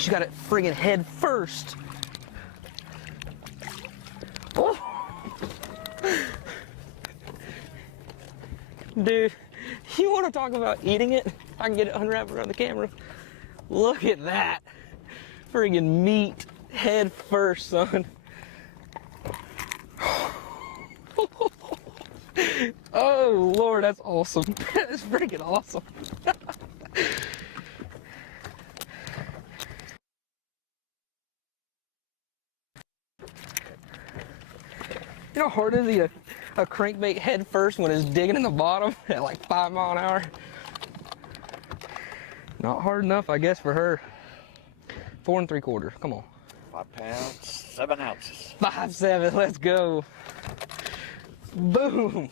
She got it friggin' head first. Oh. Dude, you want to talk about eating it? I can get it unwrapped around the camera. Look at that. Friggin' meat head first, son. Oh, Lord, that's awesome. That is freaking awesome. You know how hard it is to get a crankbait head first when it's digging in the bottom at like 5 miles an hour? Not hard enough, I guess, for her. 4 3/4. Come on. 5 pounds, 7 ounces. 5'7", let's go. Boom.